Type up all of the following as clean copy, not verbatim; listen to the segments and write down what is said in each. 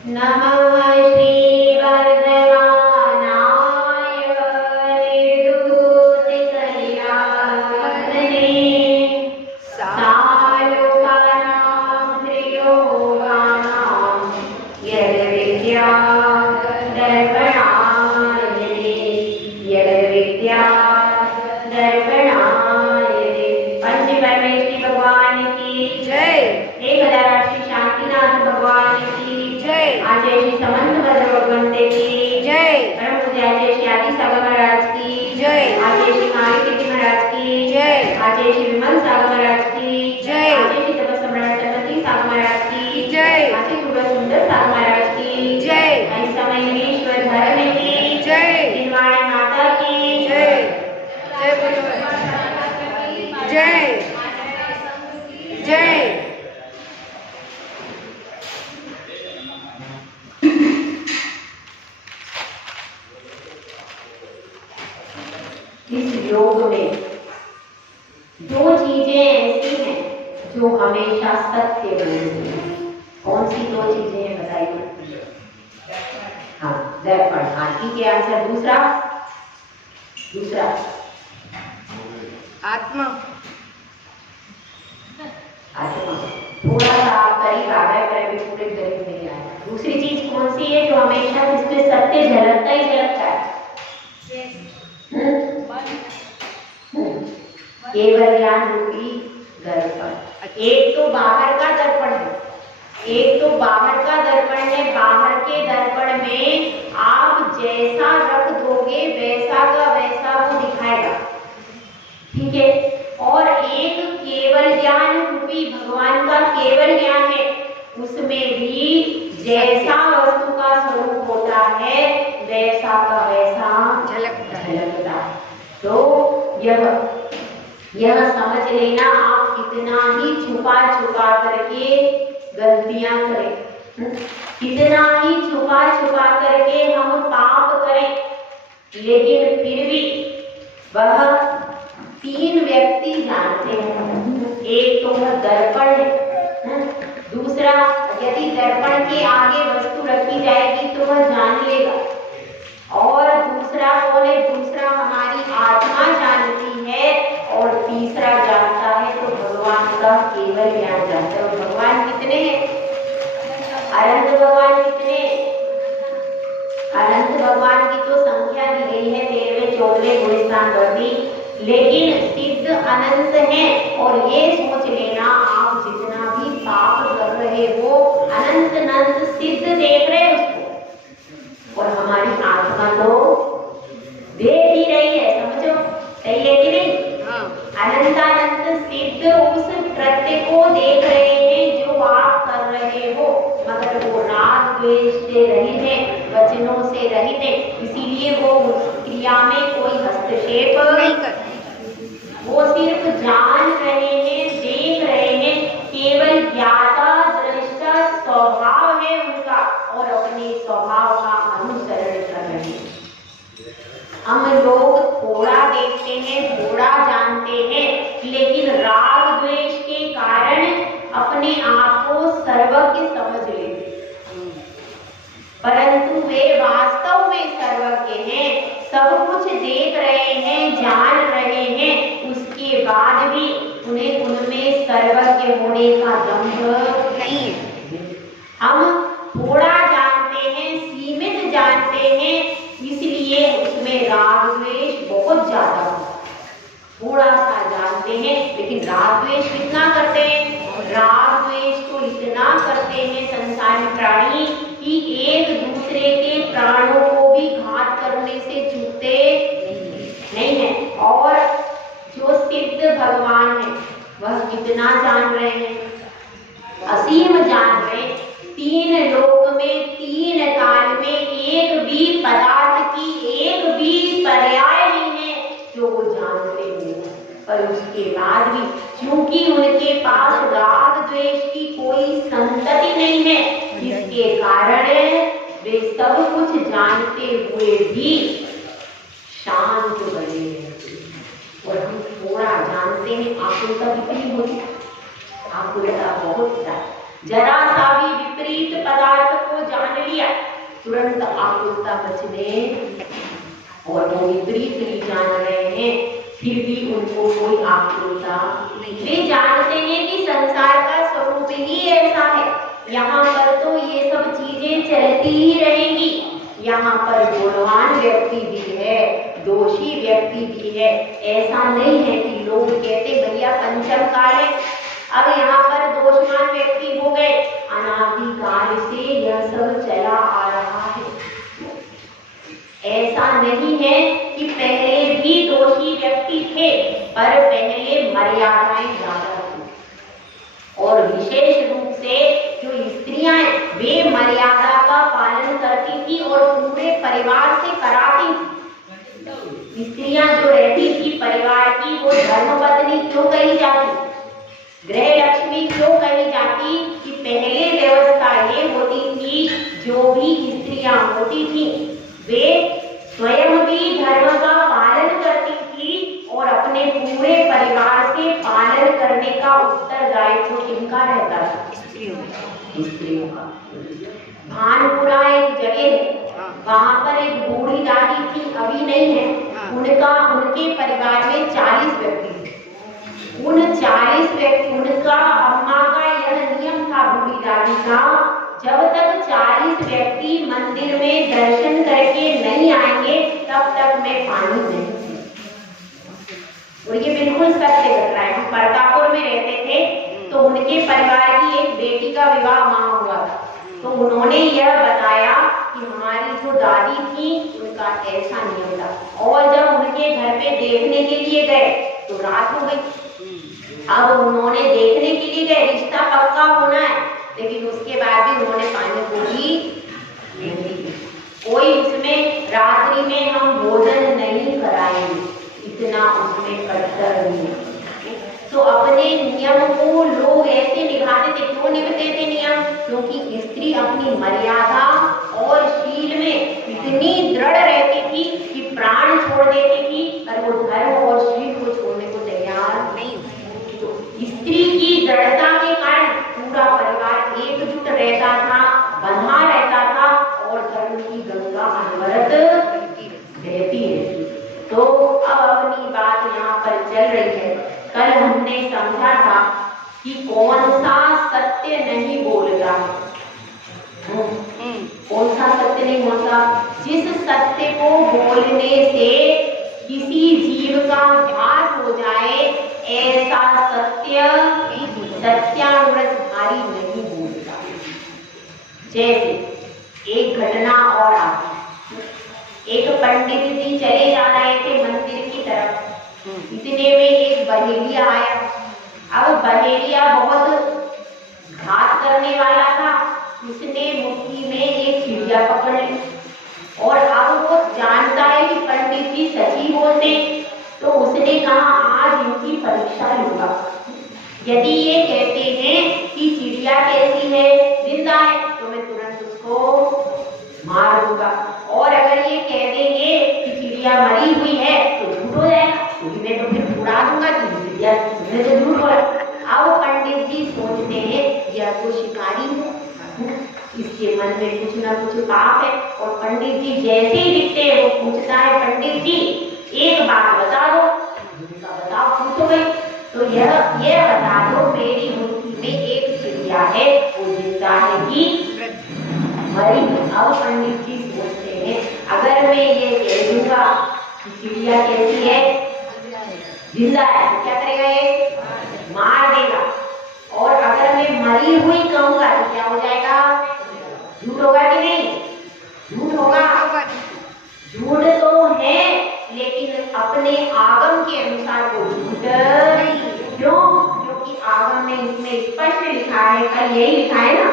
नमः श्री वर्धमानाय निर्धूत कल्याणने सालोकानां त्रियोगानां यद् विद्या दर्पणायते यद् विद्या दर्पणायते। पंच परमेश्वरी भगवान की जय। 1000 श्री शांतिनाथ भगवान की जय। आचार्य श्री समंत भद्र भगवंते की जय। परम पूज्य आचार्य श्री आदि सागर महाराज की जय। आचार्य श्री महावीर महाराज की जय। आचार्य श्री विमल सागर महाराज की जय। आचार्य श्री तप सम्राट चंद्रवती सागर महाराज की जय। आचार्य गुरु सुंदर सागर महाराज की जय। ऐसा महेश्वर धर्म की जय। दिनवाणी माता की जय। जय बोलो जय जय। इस योग में दो चीजें ऐसी हैं जो हमेशा सत्य बनेंगी। कौन सी दो चीजें हैं बताइए? हाँ, दर्पण। हाँ, ठीक है आंसर। दूसरा आत्मा। आत्मा थोड़ा सा आप करीब आ गए पर अभी पूरे करीब नहीं आए। दूसरी चीज कौन सी है जो हमेशा इसमें सत्य झलकता ही झलकता है? केवल ज्ञान रूपी दर्पण। एक तो बाहर का दर्पण है, एक तो बाहर का दर्पण है। बाहर के दर्पण में आप जैसा रख दोगे वैसा का वैसा वो दिखाएगा, ठीक है। और एक केवल ज्ञान रूपी भगवान का केवल ज्ञान है, उसमें भी जैसा वस्तु का स्वरूप होता है वैसा का वैसा झलकता है। तो यह समझ लेना, आप कितना ही छुपा छुपा करके गलतियां करें, कितना ही छुपा छुपा करके हम पाप करें, लेकिन फिर भी वह 3 व्यक्ति जानते हैं। एक तो वह दर्पण है, दूसरा यदि दर्पण के आगे वस्तु रखी जाएगी तो वह जान लेगा, और दूसरा कौन है? दूसरा हमारी आत्मा जानती है, और तीसरा जानता है तो भगवान का केवल ज्ञान जानता है। और भगवान कितने हैं? अनंत भगवान कितने? अनंत भगवान की तो संख्या दी गई है 13वें 14वें गुणस्थान वर्दी, लेकिन सिद्ध अनंत हैं। और ये सोच लेना, आप जितना भी पाप कर रहे हो अनंत अनंत सिद्ध देख रहे हो उसको, और हमारी आत्मा तो देख ही रही है। समझो, सही है कि नहीं? अनंत अनंत सिद्ध उस कृत्य को देख रहे हैं जो आप कर रहे हो, मगर वो राग द्वेष से रहित है, वचनों से रहित है, इसीलिए वो उस क्रिया में कोई हस्तक्षेप नहीं करते। वो सिर्फ जान रहे हैं, देख रहे हैं, केवल ज्ञाता दृष्टा स्वभाव है उनका, और अपने स्वभाव का अनुसरण कर रहे हैं। हम लोग थोड़ा देखते हैं, थोड़ा जानते हैं, लेकिन राग द्वेष के कारण अपने आप को सर्वज्ञ समझ लेते, परंतु वे वास्तव में सर्वज्ञ हैं, सब कुछ देख रहे हैं, जान रहे हैं, उसके बाद भी उन्हें उनमें सर्वज्ञ होने का दम्भ नहीं है। हम थोड़ा जानते हैं, सीमित जानते हैं, इसलिए उसमें राग द्वेष बहुत ज्यादा होता है। थोड़ा सा जानते हैं लेकिन राग द्वेष कितना करते हैं? राग द्वेष तो इतना करते हैं संसार में प्राणी कि एक दूसरे के प्राणों को भी घात करने से चूकते नहीं है। और जो सिद्ध भगवान है वह कितना जान रहे हैं? असीम जान रहे। 3 लोक में 3 काल में एक भी पदार्थ की एक भी पर्याय नहीं है जो वो जानते हैं, पर उसके बाद भी क्योंकि उनके पास राग द्वेष की कोई संतति नहीं है, जिसके कारण वे सब कुछ जानते हुए भी शांत बने रहते हैं। और हम थोड़ा जानते हैं, आकुलता कितनी होती है? आकुलता बहुत ज्यादा। जरा सा भी विपरीत पदार्थ को जान तुरंत आकुलता बचने और वो विपरीत जान रहे हैं, फिर भी उनको कोई आकुलता नहीं। वे जानते हैं कि संसार का स्वरूप ही ऐसा है, यहाँ पर तो ये सब चीजें चलती ही रहेंगी। यहाँ पर गुणवान व्यक्ति भी है, दोषी व्यक्ति भी है। ऐसा नहीं है कि लोग कहते भैया पंचम काल है, अब यहाँ पर दोषवान व्यक्ति हो गए। अनादिकाल से यह सब चला आ रहा है। ऐसा नहीं है कि पहले भी दोषी व्यक्ति थे, पर पहले मर्यादाएं ज्यादा थी और विशेष रूप से जो स्त्रियां वे मर्यादा का पालन करती थी और पूरे परिवार से कराती थी। स्त्रियां जो रहती थी परिवार की, वो धर्मपत्नी क्यों कही जाती, गृह लक्ष्मी क्यों कही जाती? कि पहले व्यवस्था ये होती थी, जो भी स्त्रियां होती थी वे स्वयं भी धर्म का पालन करती थी और अपने पूरे परिवार से पालन करने का उत्तरदायित्व किनका रहता था? स्त्रियों का। भानपुरा एक जगह है, वहां पर एक बूढ़ी दादी थी, अभी नहीं है। उनके परिवार में 40 व्यक्ति थे। उन 40 व्यक्ति, उनका अम्मा का यह नियम था बूढ़ी दादी का, जब तक 40 व्यक्ति मंदिर में दर्शन करके नहीं आएंगे तब तक मैं पानी नहीं पीऊंगी। और ये बिल्कुल सत्य घट रहा है। हम परतापुर में रहते थे तो उनके परिवार की एक बेटी का विवाह वहां हुआ था, तो उन्होंने यह बताया कि हमारी जो दादी थी उनका ऐसा नियम था। और जब उनके घर पे देखने के लिए गए तो रात हो गई। अब उन्होंने देखने के लिए गए, रिश्ता पक्का होना है, लेकिन उसके बाद भी उन्होंने पानी पूरी नहीं दी। कोई उसमें रात्रि में हम भोजन नहीं कराएंगे, इतना उसमें कट्टर नहीं। तो अपने नियम को लोग ऐसे निभाते थे। क्यों निभाते थे नियम? क्योंकि स्त्री अपनी मर्यादा और शील में इतनी दृढ़ रहती थी कि प्राण छोड़ देती थी, पर वो धर्म और शील को छोड़ने को तैयार नहीं। तो स्त्री की दृढ़ता के कारण पूरा परिवार एकजुट रहता था, बंधा रहता था और धर्म की गंगा अनवरत रहती है। तो अब अपनी बात यहाँ पर चल रही है। कल हमने समझा था कि कौन सा सत्य नहीं बोल रहा है। कौन सा सत्य नहीं बोलता? जिस सत्य को बोलने से किसी जीव का घात हो जाए, ऐसा सत्य सत्यानुरतधारी नहीं बोलता। जैसे एक घटना और आती, एक पंडित जी चले जा रहे थे मंदिर की तरफ, इतने में एक बहेलिया आया। अब बहेलिया बहुत घात करने वाला था, उसने मुट्ठी में एक चिड़िया पकड़ ली और अब वो जानता है कि पंडित जी सच्ची बोलते, तो उसने कहा आज इनकी परीक्षा लूंगा। यदि ये कहते हैं कि चिड़िया कैसी है, जिंदा है, तो मैं तुरंत उसको मार दूंगा, और अगर ये कह देंगे कि चिड़िया मरी हुई है तो झूठ हो जाएगा, क्योंकि मैं तो फिर उड़ा दूंगा कि चिड़िया तुमने तो झूठ बोला। अब पंडित जी सोचते हैं यह तो शिकारी है, इसके मन में कुछ ना कुछ पाप है। और पंडित जी जैसे ही दिखते हैं वो पूछता है, पंडित जी एक बात बता दो। बताओ, पूछो भाई। तो यह बता दो, मेरी मुट्ठी में एक चिड़िया है, वो जिंदा है कि मरी? अब पंडित जी सोचते हैं अगर मैं ये कह दूंगा कि चिड़िया कैसी है, जिंदा है, तो क्या करेगा? ये मार देगा। और अगर मैं मरी हुई कहूंगा तो क्या हो जाएगा? झूठ होगा कि नहीं? झूठ होगा। झूठ तो है, लेकिन अपने आगम के अनुसार वो झूठ नहीं। क्यों? क्योंकि आगम में इसमें स्पष्ट लिखा है, कल यही लिखा है ना,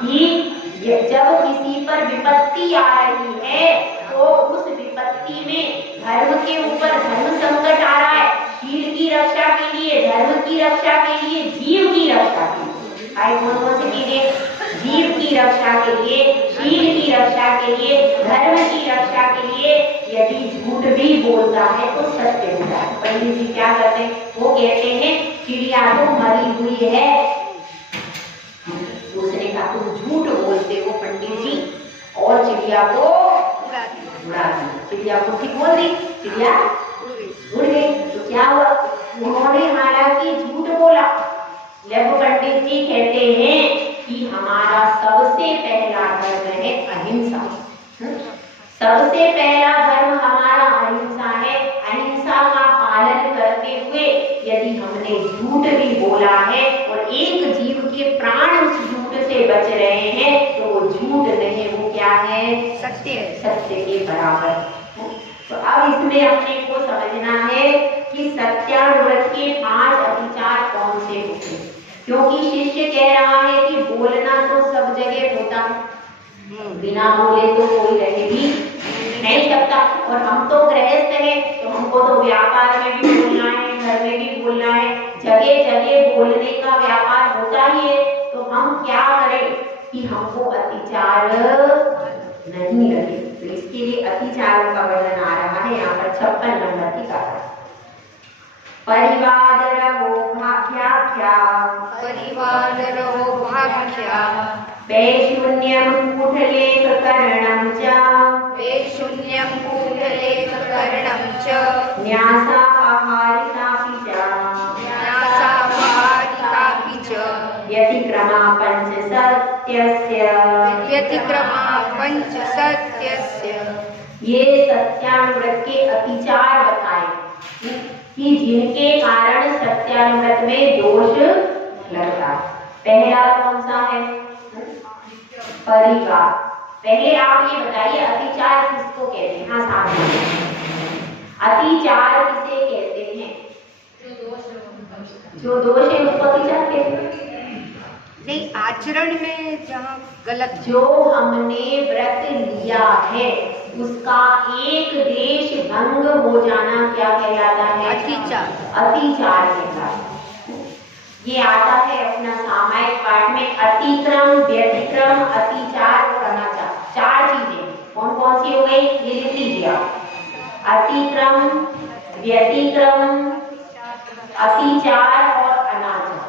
कि जब किसी पर विपत्ति आ रही है तो उस विपत्ति में धर्म के ऊपर धर्म संकट आ रहा है, शील की रक्षा के लिए, धर्म की रक्षा के लिए, जीव की रक्षा के लिए, कौन सी चीजें? जीव की रक्षा के लिए, शील की रक्षा के लिए, धर्म की रक्षा के लिए यदि झूठ भी बोलता है तो सत्य होता है। पंडित जी क्या करते हैं? वो कहते हैं चिड़िया तो मरी हुई है। उसने कहा तुम झूठ बोलते हो पंडित जी, और चिड़िया चिड़िया को उड़ा दी। चिड़िया को ठीक बोल दी, चिड़िया उड़ गई। तो क्या हुआ, उन्होंने हालांकि झूठ बोला। लेव पंडित जी कहते हैं कि हमारा सबसे पहला धर्म है अहिंसा। सबसे पहला धर्म हमारा अहिंसा है। अहिंसा का पालन करते हुए यदि हमने झूठ भी बोला है और एक जीव के प्राण उस झूठ से बच रहे हैं तो वो झूठ नहीं, वो क्या है, सत्य है, सत्य के बराबर। तो अब इसमें अपने को समझना है कि सत्यानुव्रत के 5 अतिचार कौन से होते हैं, क्योंकि शिष्य कह रहा है कि बोलना तो सब जगह होता है, बिना बोले तो कोई रह भी नहीं सकता। और हम तो गृहस्थ हैं तो हमको तो व्यापार में भी बोलना है, घर में भी बोलना है, जगह जगह बोलने का व्यापार होता ही है। तो हम क्या करें कि हमको अतिचार नहीं लगे। तो इसके लिए अतिचारों का वर्णन आ रहा है यहाँ पर 56 नंबर की कथा। परिवादरवो भाख्या वैशून्यं कूटलेखकरणं च न्यासापहारिकापि च व्यतिक्रमा पंचसत्यस्य। ये सत्यानुव्रत के अतिचार बताए कि जिनके कारण सत्यानुव्रत में दोष लगता। पहला कौन सा है, परिवार। पहले आप ये बताइए अतिचार किसको कहते हैं? हाँ सामने अतिचार किसे कहते हैं? जो दोष है उसको अतिचार कहते हैं। नहीं, आचरण में जहाँ गलत, जो हमने व्रत लिया है उसका एक देश भंग हो जाना क्या कहलाता है? अतिचार। अतिचार कहलाता है। ये आता है अपना सामायिक पाठ में अतिक्रम, व्यतिक्रम, अतिचार और अनाचार। 4 चीजें कौन कौन सी हो गई ये लिख लीजिए आप। अतिक्रम, व्यतिक्रम, अतिचार और अनाचार।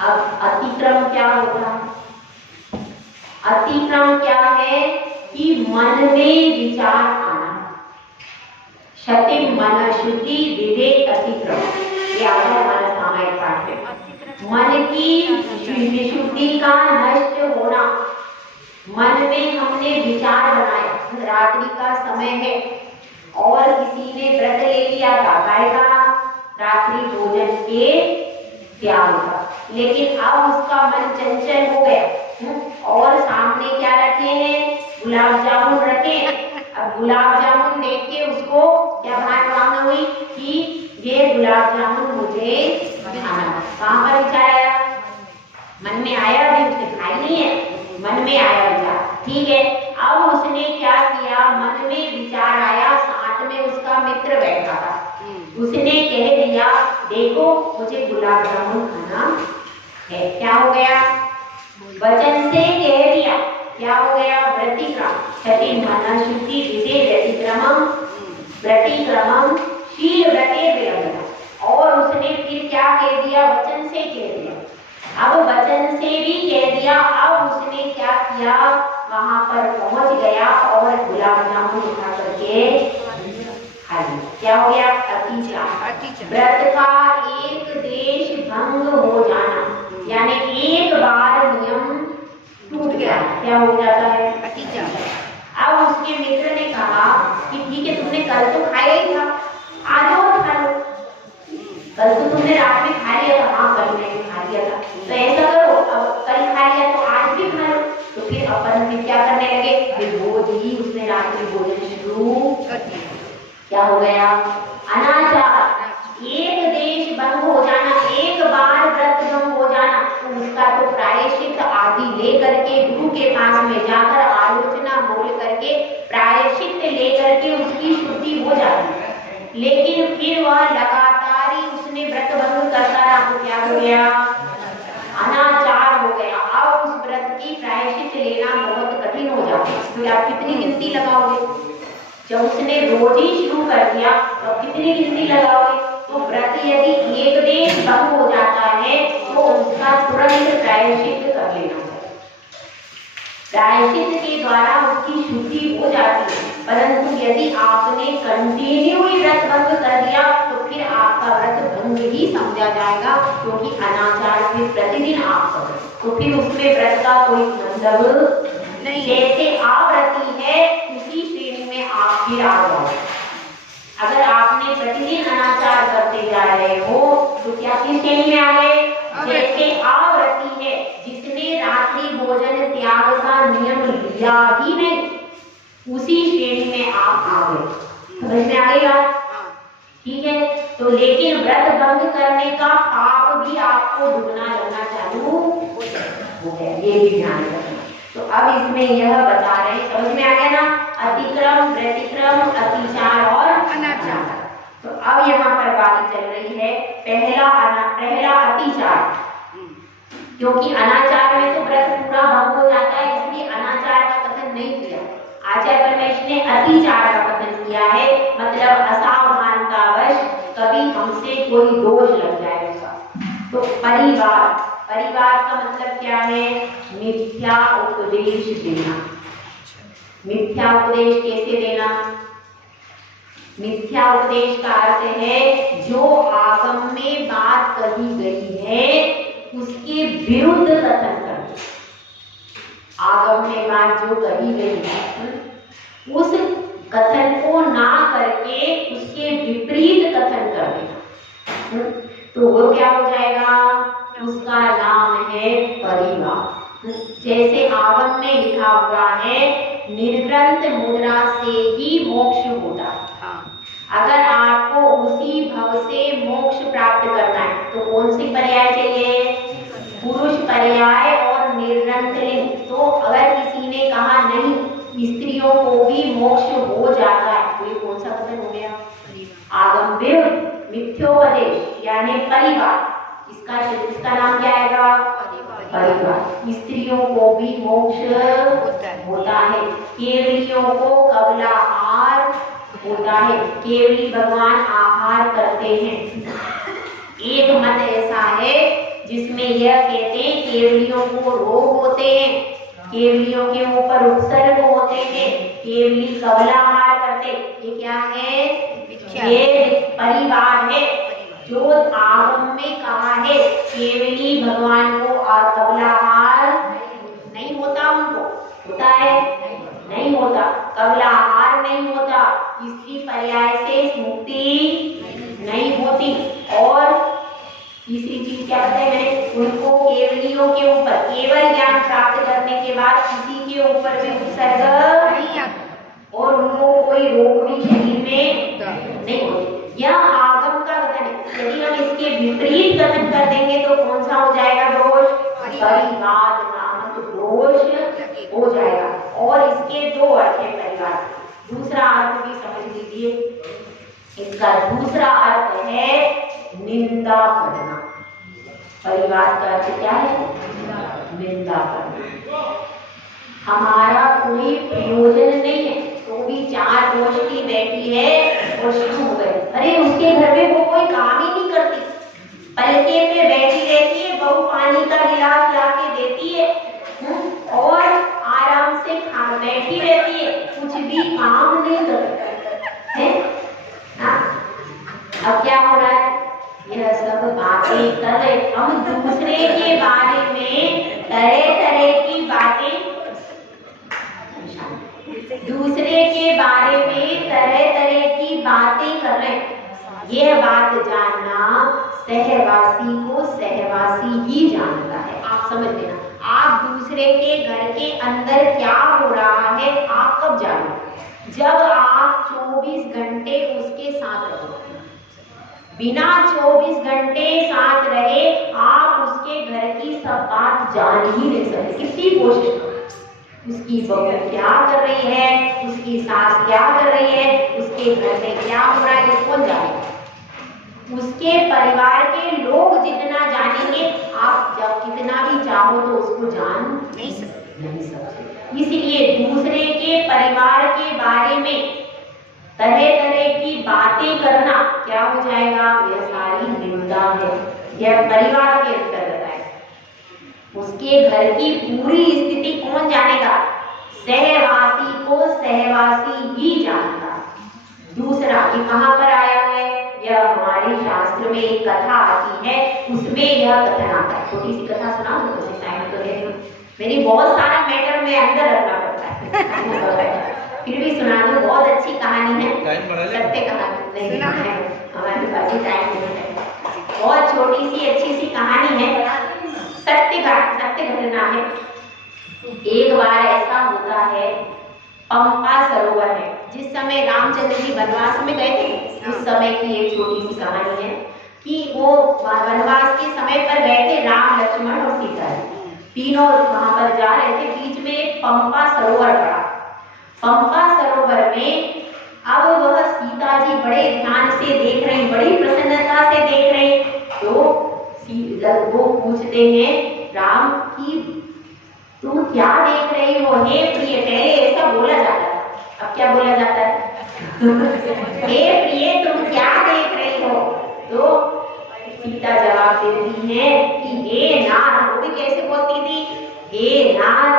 अब अतिक्रम क्या होता है? अतिक्रम क्या है कि मन में विचार आना। क्षति मन शुद्धि विवेक अतिक्रम, ये आता है हमारा सामायिक पाठ में। मन की विशुद्धि का नष्ट होना। मन में हमने विचार बनाया, रात्रि का समय है और किसी ने व्रत ले लिया था गाय का, रात्रि भोजन के त्याग का, लेकिन अब उसका मन चंचल हो गया और सामने क्या रखे हैं, गुलाब जामुन रखे। अब गुलाब जामुन देख के उसको क्या भावना हुई कि ये गुलाब जामुन मुझे खाना। कहाँ पर विचार आया? मन में आया, अभी उसने खाई नहीं है, मन में आया विचार, ठीक है। अब उसने क्या किया, मन में विचार आया, साथ में उसका मित्र बैठा था, उसने कह दिया देखो मुझे गुलाब जामुन खाना है। क्या हो गया? वचन से कह दिया, क्या हो गया? व्यतिक्रम, क्षति मन शुद्धि विधे व्यतिक्रमम, व्यतिक्रमम शील व्रते विलंबना। और उसने फिर क्या कह दिया? वचन से कह दिया। अब वचन से भी कह दिया, अब उसने क्या किया, वहां पर पहुंच गया और गुलाब जामुन उठा करके खा लिया। क्या हो गया? अतिचार। व्रत का एक देश भंग हो जाना, यानी एक बार नियम टूट गया, क्या हो जाता है? अतिचार। अब उसके मित्र ने कहा कि ठीक है तुमने कल तो खाया ही था, आज और खा लो। कल तो तुमने रात में खा लिया था। हाँ कल मैंने खा लिया था। तो ऐसा करो, अब कल खा लिया तो आज भी खा लो। तो फिर अपन फिर क्या करने लगे, फिर रोज ही उसने रात्रि भोजन शुरू कर दिया। क्या हो गया? अनाचार। एक देश भंग हो जाना, एक बार व्रत भंग हो जाना, तो उसका तो प्रायश्चित आदि लेकर के गुरु के पास में जाकर आलोचना बोल करके प्रायश्चित लेकर के उसकी शुद्धि हो जाती है। लेकिन फिर वह लगातार ही उसने व्रत भंग करता रहा तो क्या हो गया? अनाचार हो गया। अब उस व्रत की प्रायश्चित लेना बहुत कठिन हो जाता है। तो आप कितनी गिनती लगाओगे? जब उसने रोज ही शुरू कर दिया तो कितनी गिनती लगाओगे? तो व्रत यदि एक देश भंग हो जाता है तो उसका तुरंत प्रायश्चित कर लेना चाहिए। प्रायश्चित के द्वारा उसकी शुद्धि हो जाती है। परंतु यदि आपने कंटिन्यू ही व्रत भंग कर दिया तो फिर आपका व्रत भंग ही समझा जाएगा, क्योंकि अनाचार से प्रतिदिन आप करें तो फिर उसमें व्रत का कोई मतलब नहीं। जैसे आवृत्ति है उसी श्रेणी में आप फिर आ जाओ। अगर आपने प्रतिदिन अनाचार करते जा रहे हो तो क्या किस श्रेणी में आ गए? जैसे आवृत्ति है, जिसने रात्रि भोजन त्याग का नियम लिया ही नहीं, उसी श्रेणी में आप आ गए। समझ में आ गई बात? ठीक है। तो लेकिन व्रत भंग करने का पाप भी आपको दुगना लगना चालू हो गया, ये भी ध्यान रखना। तो अब इसमें यह बता रहे, समझ में आ गया ना? अतिक्रम, व्यतिक्रम, अतिचार और अनाचार। तो अब यहाँ पर बात चल रही है पहला अतिचार, क्योंकि अनाचार में तो व्रत पूरा भंग हो जाता है, इसलिए अनाचार का कथन नहीं किया। आचार्य परमेश ने अतिचार का कथन किया है, मतलब असावधानतावश कभी हमसे कोई दोष लग जाएगा। तो परिवार का मतलब क्या है? मिथ्या उपदेश देना। मिथ्या उपदेश कैसे देना? मिथ्या उपदेश का अर्थ है जो आगम में बात कही गई है उसके विरुद्ध कथन करना। आगम में बात जो कही गई है उस कथन को ना करके उसके विपरीत कथन कर देना, तो वो क्या हो जाएगा? उसका नाम है परिवार। जैसे आगम में लिखा हुआ है निर्ग्रंथ मुद्रा से ही मोक्ष होता है। अगर आपको उसी भव से मोक्ष प्राप्त करना है तो कौन सी पर्याय चाहिए? पुरुष पर्याय और निर्ग्रंथ लिंग। तो अगर किसी ने कहा नहीं स्त्रियों को भी मोक्ष हो जाता है तो ये कौन सा कथन हो गया? आगम विरुद्ध मिथ्योपदेश यानी परिवार। इसका नाम क्या आएगा? परिवार। स्त्रियों को भी मोक्ष होता है, केवलियों को कबला आहार होता है, केवली भगवान आहार करते हैं। एक मत ऐसा है जिसमें यह कहते हैं केवलियों को रोग होते हैं, केवलियों के ऊपर उपसर्ग होते हैं, केवली कबला आहार करते। ये क्या है? ये परिवार है। जो आगम में कहा है केवली भगवान को और कबला आहार नहीं होता, उनको होता है नहीं होता, कबला आहार नहीं होता, इसकी पर्याय से मुक्ति नहीं होती। और तीसरी चीज क्या बताई मैंने? उनको केवलियों के ऊपर केवल ज्ञान प्राप्त करने के बाद किसी के ऊपर भी उपसर्ग नहीं आता और उनको कोई रोग भी शरीर में नहीं होती। यह आगम का कथन है। यदि हम इसके विपरीत कथन कर देंगे तो कौन सा हो जाएगा दोष? परिवाद नामक दोष हो जाएगा। और इसके दो अर्थ है परिवार। दूसरा अर्थ भी समझ लीजिए। इसका दूसरा अर्थ है निंदा करना। परिवार का अर्थ क्या है? निंदा करना। हमारा कोई प्रयोजन नहीं है तो भी चार गोष्ठी बैठी है और शुरू हो गए। अरे उसके घर में वो कोई काम ही नहीं करती, पलके पे बैठी रहती है, बहू पानी का गिलास ला के देती है और आराम से बैठी रहती है, कुछ भी काम नहीं करती है। अब क्या हो रहा है? यह सब बातें कर रहे, हम दूसरे के बारे में तरह तरह की बातें, दूसरे के बारे में तरह तरह की बातें कर रहे। यह बात जानना सहवासी को सहवासी ही जानता है। आप समझ लेना, आप दूसरे के घर के अंदर क्या हो रहा है आप कब जानो? जब आप 24 घंटे उसके साथ रहो। बिना 24 घंटे साथ रहे आप उसके घर की सब बात जान ही नहीं सकते। कितनी कोशिश करो, उसकी बहू क्या कर रही है, उसकी सास क्या कर रही है, उसके घर में क्या हो रहा है, कौन जाने? उसके परिवार के लोग जितना जानेंगे आप जब कितना भी चाहो तो उसको जान नहीं सकते। इसलिए दूसरे के परिवार के बारे में तरह तरह की बातें करना क्या हो जाएगा? यह सारी निंदा है। यह परिवार के अंतर्गत है। उसके घर की पूरी स्थिति कौन जानेगा? सहवासी को सहवासी ही जानता। दूसरा, ये कहाँ पर आया है? यह हमारे शास्त्र में एक कथा आती है, उसमें यह कथन आता है। छोटी सी कथा सुना दो, मुझे टाइम तो दे दो, मेरी बहुत सारा मैटर में अंदर रखना पड़ता है फिर भी सुना दो, बहुत अच्छी कहानी है, सत्य कहानी नहीं है, हमारे पास टाइम नहीं है। बहुत छोटी सी अच्छी सी कहानी है, सत्य घटना है। एक बार ऐसा होता है, पंपा सरोवर है, जिस समय रामचंद्र जी वनवास में गए थे उस समय की एक छोटी सी कहानी है कि वो वनवास के समय पर गए थे, राम लक्ष्मण और सीता जी तीनों वहां पर जा रहे थे। बीच में एक पंपा सरोवर पड़ा। पंपा सरोवर में अब वह सीता जी बड़े ध्यान से देख रही, बड़ी प्रसन्नता से देख रही। तो वो पूछते हैं राम की तुम क्या देख रही हो? हे प्रिय, पहले ऐसा बोला जाता है, अब क्या बोला जाता है? हे प्रिय तुम क्या देख रही हो? तो सीता जवाब देती है कि हे नाथ, वो भी कैसे बोलती थी? हे नाथ,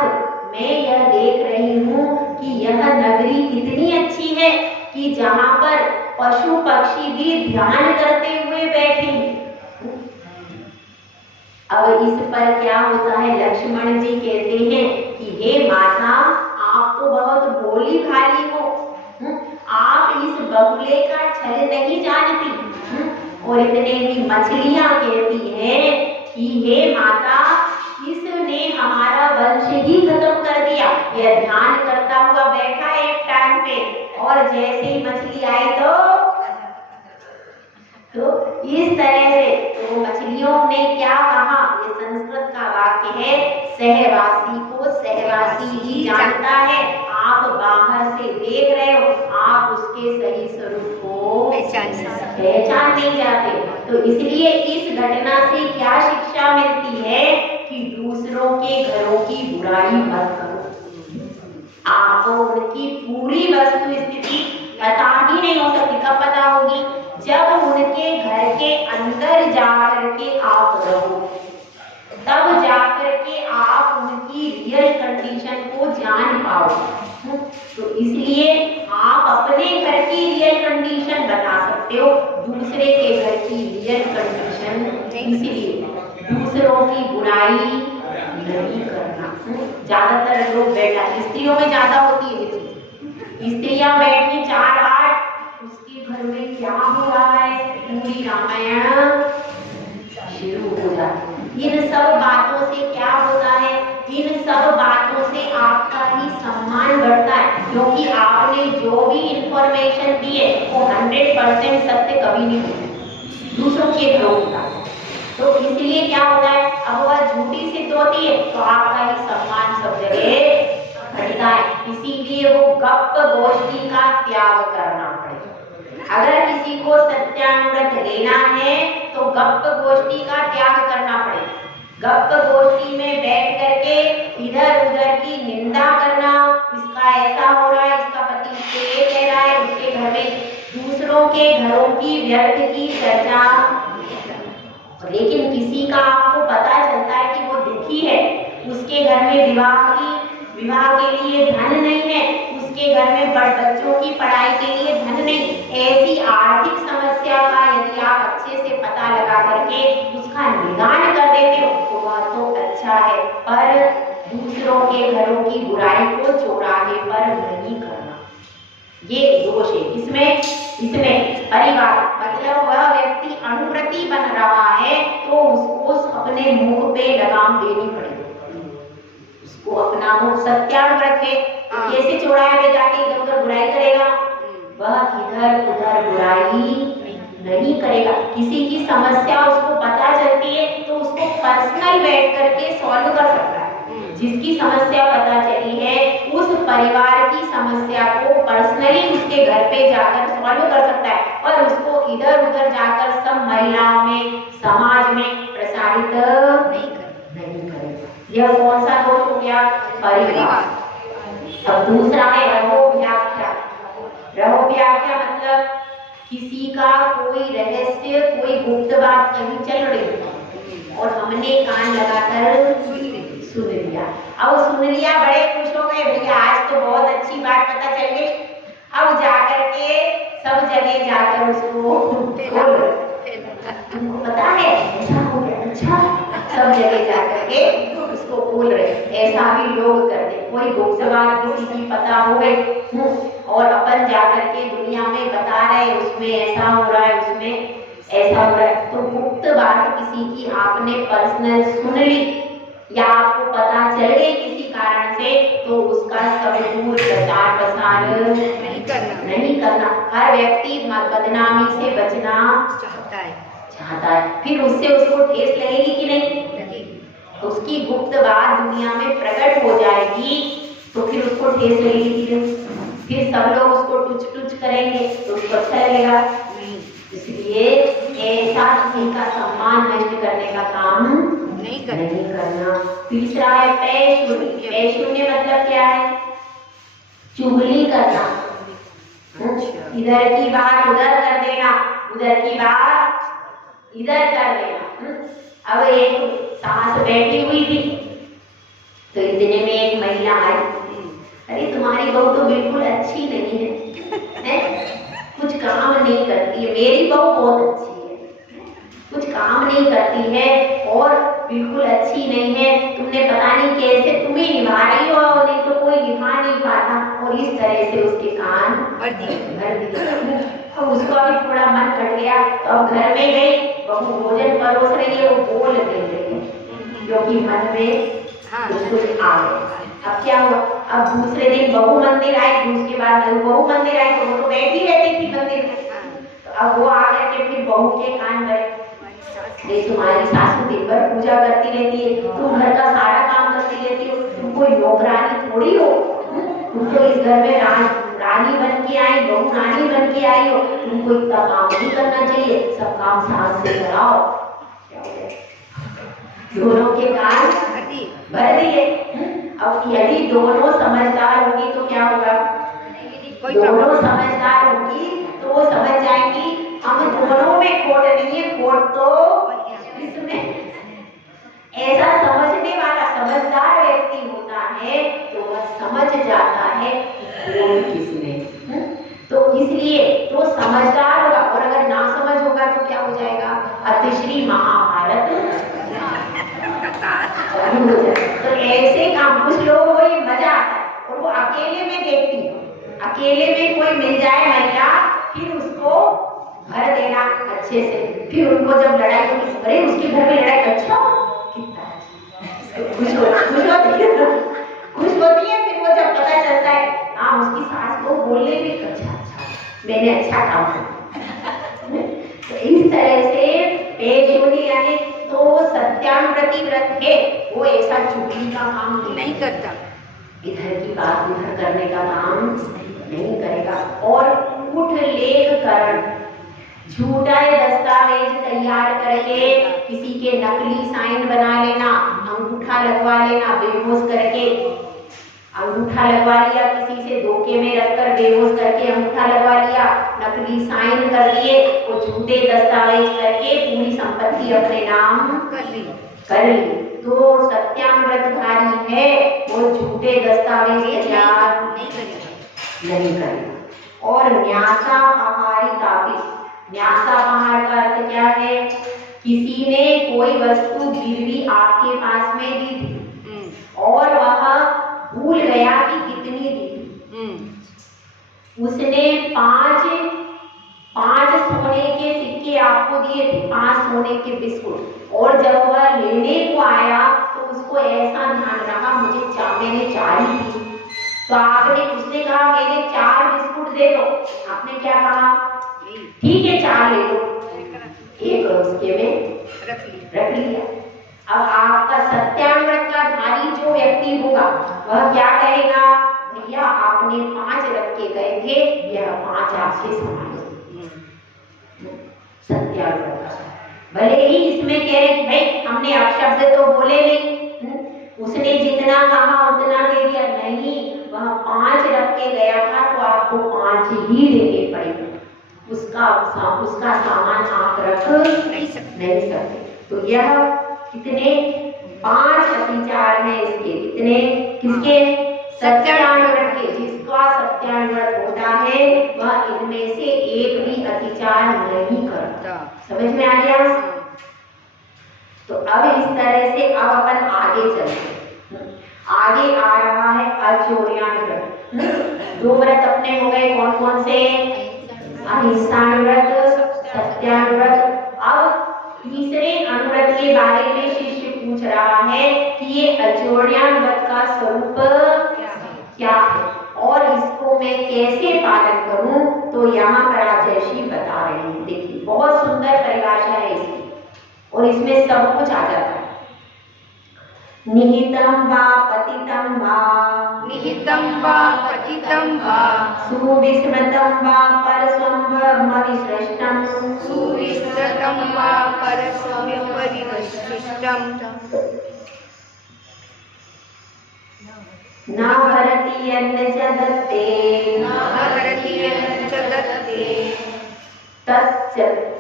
मैं यह देख रही हूँ कि यह नगरी कितनी अच्छी है कि जहाँ पर पशु पक्षी भी ध्यान करते हुए बैठे। अब इस पर क्या होता है? लक्ष्मण जी कहते हैं कि हे माता, आप तो बहुत भोली भाली हो, आप इस बगुले का छल नहीं जानती। और इतने ही मछलियां कहती हैं कि हे माता, इसने हमारा वंश ही खत्म कर दिया। यह ध्यान करता हुआ बैठा एक टाइम पे, और जैसे ही मछली आई तो इस तरह से तो मछलियों ने क्या कहा? ये संस्कृत का वाक्य है, सहवासी को सहवासी ही जानता है। आप बाहर से देख रहे हो, आप उसके सही स्वरूप को पहचान नहीं जाते। तो इसलिए इस घटना से क्या शिक्षा मिलती है कि दूसरों के घरों की बुराई मत करो। आपको उनकी पूरी वस्तु स्थिति पता ही नहीं हो सकती। कब पता होगी? जब उनके घर के अंदर जाकर के आप रहो, तब जाकर के आप उनकी रियल कंडीशन को जान पाओ। तो इसलिए आप अपने घर की रियल कंडीशन बता सकते हो, दूसरे के घर की रियल कंडीशन। इसलिए दूसरों की बुराई नहीं करना। ज्यादातर लोग बैठा, स्त्रियों में ज्यादा होती है, स्त्रियां बैठी 4-8, उसके घर में क्या हो रहा है, पूरी रामायण शुरू हो जाती है। इन सब बातों से क्या होता है? इन सब बातों से आपका ही सम्मान बढ़ता है, क्योंकि आपने जो भी इंफॉर्मेशन दी है वो 100% सत्य कभी नहीं होती, दूसरों के घरों का। तो इसलिए क्या होता है? अब वह झूठी सिद्ध होती है तो आपका ही सम्मान सब जगह घटता है। इसीलिए वो गप्प गोष्ठी का त्याग करना पड़ेगा। अगर किसी को सत्यानुगत लेना है तो गप्प गोष्ठी का त्याग करना पड़ेगा। गप्प गोष्ठी में बैठ करके इधर उधर की निंदा करना, इसका ऐसा हो रहा है, इसका पति इससे ये कह रहा है, उसके घर में दूसरों के घरों की व्यर्थ की चर्चा। लेकिन किसी का आपको पता चलता है कि वो दुखी है, उसके घर में विवाह के लिए धन नहीं है, उसके घर में बच्चों की पढ़ाई के लिए धन नहीं, ऐसी आर्थिक समस्या का यदि आप अच्छे से पता लगा करके उसका निदान कर देते हो तो वह तो अच्छा है, पर दूसरों के घरों की बुराई को चौराहे पर नहीं करना, ये दोष है। इसमें परिवार मतलब वह व्यक्ति अनुव्रती बन रहा है तो उसको अपने मुख पे लगाम देनी पड़ेगी। उसको अपना मुख सत्यानुव्रत है, कैसे चौराहे पे जाके इधर उधर बुराई करेगा? वह इधर उधर बुराई नहीं करेगा। किसी की समस्या उसको पता चलती है तो उसको पर्सनल बैठ करके सॉल्व कर सकता है। जिसकी समस्या पता चली है उस परिवार की समस्या को पर्सनली उसके घर पे जाकर सॉल्व कर सकता है, और उसको इधर उधर जाकर सब महिलाओं में समाज में प्रसारित नहीं करेगा। यह कौन सा दोष हो गया? परिवार। अब दूसरा है रहोव्याख्या। रहोव्याख्या मतलब किसी का कोई रहस्य, कोई गुप्त बात कहीं चल रही है और हमने कान लगाकर सुन लिया। अब सुन लिया, बड़े खुश हो है भैया आज तो बहुत अच्छी बात पता चल गई। अब जाकर के सब जगह जाकर उसको तुमको पता है ऐसा हो गया, अच्छा सब जगह जाकर के उसको बोल रहे। ऐसा भी लोग करते, कोई गुप्त बात किसी की पता हो गई और अपन जाकर के दुनिया में बता रहे उसमें ऐसा हो रहा है, उसमें ऐसा हो रहा है। तो गुप्त बात किसी की आपने पर्सनल सुन ली या आपको पता चल गई किसी कारण से, तो उसका सब दूर प्रचार प्रसार नहीं करना। हर व्यक्ति बदनामी से बचना चाहता है। फिर उससे उसको ठेस लगेगी कि नहीं? उसकी गुप्त बात दुनिया में प्रकट हो जाएगी तो फिर उसको ठेस लगेगी कि नहीं? फिर सब लोग उसको टुच टुच करेंगे तो उसको अच्छा लगेगा। इसलिए ऐसा किसी का सम्मान नष्ट करने का काम नहीं करना। तीसरा है पैशून्य। पैशून्य मतलब क्या है? चुगली करना। इधर की बात उधर कर देना, उधर की बात इधर कर देना। अब एक सास बैठी हुई थी तो इतने में एक महिला आई, अरे तुम्हारी बहू तो बिल्कुल अच्छी नहीं है, कुछ काम नहीं करती है। मेरी बहू बहुत अच्छी है, कुछ काम नहीं करती है और बिल्कुल अच्छी नहीं है, तुमने पता नहीं कैसे तुम ही निभा रही हो, नहीं तो कोई निभा नहीं पाता। और इस तरह से उसके कान भर दिए। तो उसको अभी थोड़ा मन फट गया तो अब घर में गई, बहू भोजन परोस रही है, वो बोल नहीं रही है क्योंकि मन में कुछ आ गया। अब क्या हुआ? अब दूसरे दिन बहू मंदिर आई, उसके बाद बहू मंदिर आई तो वो तो बैठी रहती थी मंदिर में। तो अब वो आ करके फिर बहू के कान भरे, तुम्हारी सासू दिन भर पूजा करती रहती है, तुम घर का सारा काम करती रहती हो, तुम कोई नौकरानी थोड़ी हो, तुम तो इस घर में रानी बन के आई, बहू रानी बन के आई हो, तुमको इतना काम नहीं करना चाहिए, सब काम सास से कराओ। दोनों के कान भर दिए। अब यदि दोनों समझदार होगी तो क्या होगा? दोनों समझदार होगी तो वो समझ जाएंगी हम दोनों में खोट नहीं है, खोट तो इसमें। ऐसा समझने वाला समझदार व्यक्ति होता है तो वह समझ जाता है खोट किसमें। तो इसलिए तो समझदार होगा, और अगर ना समझ होगा तो क्या हो जाएगा? अतिश्री महाभारत। तो ऐसे काम कुछ लोगों को ये मजा आता है और वो अकेले में देखती है, अकेले में कोई मिल जाए महिला फिर उसको भर देना अच्छे से। फिर उनको जब लड़ाई होती, अरे उसके घर में लड़ाई, अच्छा कितना खुश होती है। फिर वो जब पता चलता है हाँ उसकी सास को बोलने में, अच्छा मैंने अच्छा काम किया। तो इस तरह से पैशून्य यानी तो सत्यानुव्रति व्रत है, वो ऐसा चुगली का काम नहीं करता, इधर की बात उधर करने का काम नहीं करेगा। और कूट लेख करण, झूठा दस्तावेज तैयार करके किसी के नकली साइन बना लेना, अंगूठा लगवा लेना बेहोश करके, अंगूठा लगवा लिया किसी से धोखे में रखकर, बेहोश करके अंगूठा लगवा लिया, नकली साइन कर लिए, वो झूठे दस्तावेज करके पूरी संपत्ति अपने नाम कर ली। तो सत्यानुव्रतधारी है वो झूठे दस्तावेज तैयार नहीं करेगा। और न्यासापहारितापि, न्यासापहार का अर्थ क्या है? किसी ने कोई वस्तु गिरवी आपके पास में दी थी और वह भूल गया कि कितनी दी, उसने पांच सोने के सिक्के आपको दिए थे, 5 सोने के बिस्कुट, और जब वह लेने को आया तो उसको ऐसा ध्यान रहा मैंने 4 ही दी, तो आपने उसने कहा मेरे 4 बिस्कुट दे दो, आपने क्या कहा? ठीक है 4 ले लो, एक उसके में रख लिया। अब आपका सत्यानुव्रत का धारी जो व्यक्ति होगा वह क्या कहेगा? भैया आपने 5 रख के गए थे, यह 5 आपसे संभालो। सत्यानुव्रत भले ही इसमें कहे कि भाई हमने अपशब्द तो बोले नहीं, उसने जितना कहा उतना दे दिया, नहीं वह 5 रख के गया था तो आपको 5 ही देने पड़ेगा, उसका सामान आप रख नहीं सकते। तो यह कितने 5 अतिचार हैं इसके, कितने किसके? सत्यानुव्रत के, जिसका सत्यानुव्रत होता है वह इनमें से एक भी अतिचार नहीं करता। समझ में आ गया? तो अब इस तरह से अब अपन आगे चलते। आगे आ रहा है अचौर्यानुव्रत। दो व्रत अपने हो गए, कौन कौन से? अहिंसानुव्रत, सत्यानुव्रत। अब तीसरे अनुव्रत के बारे में शिष्य पूछ रहा है कि ये अचौर्यानुव्रत का स्वरूप क्या है और इसको मैं कैसे पालन करूं। तो यहाँ पर आचार्य बता रहे हैं। देखिए बहुत सुंदर परिभाषा है इसकी और इसमें सब कुछ आ जाता है। निहितम वा पतितम वा, निहितम वा पतितम वा, सुविस्मृतम वा परस्वमविसृष्टम, सुविस्मृतम वा परस्वमविसृष्टम, न हरति यन्न च दत्ते, न हरति यन्न च दत्ते,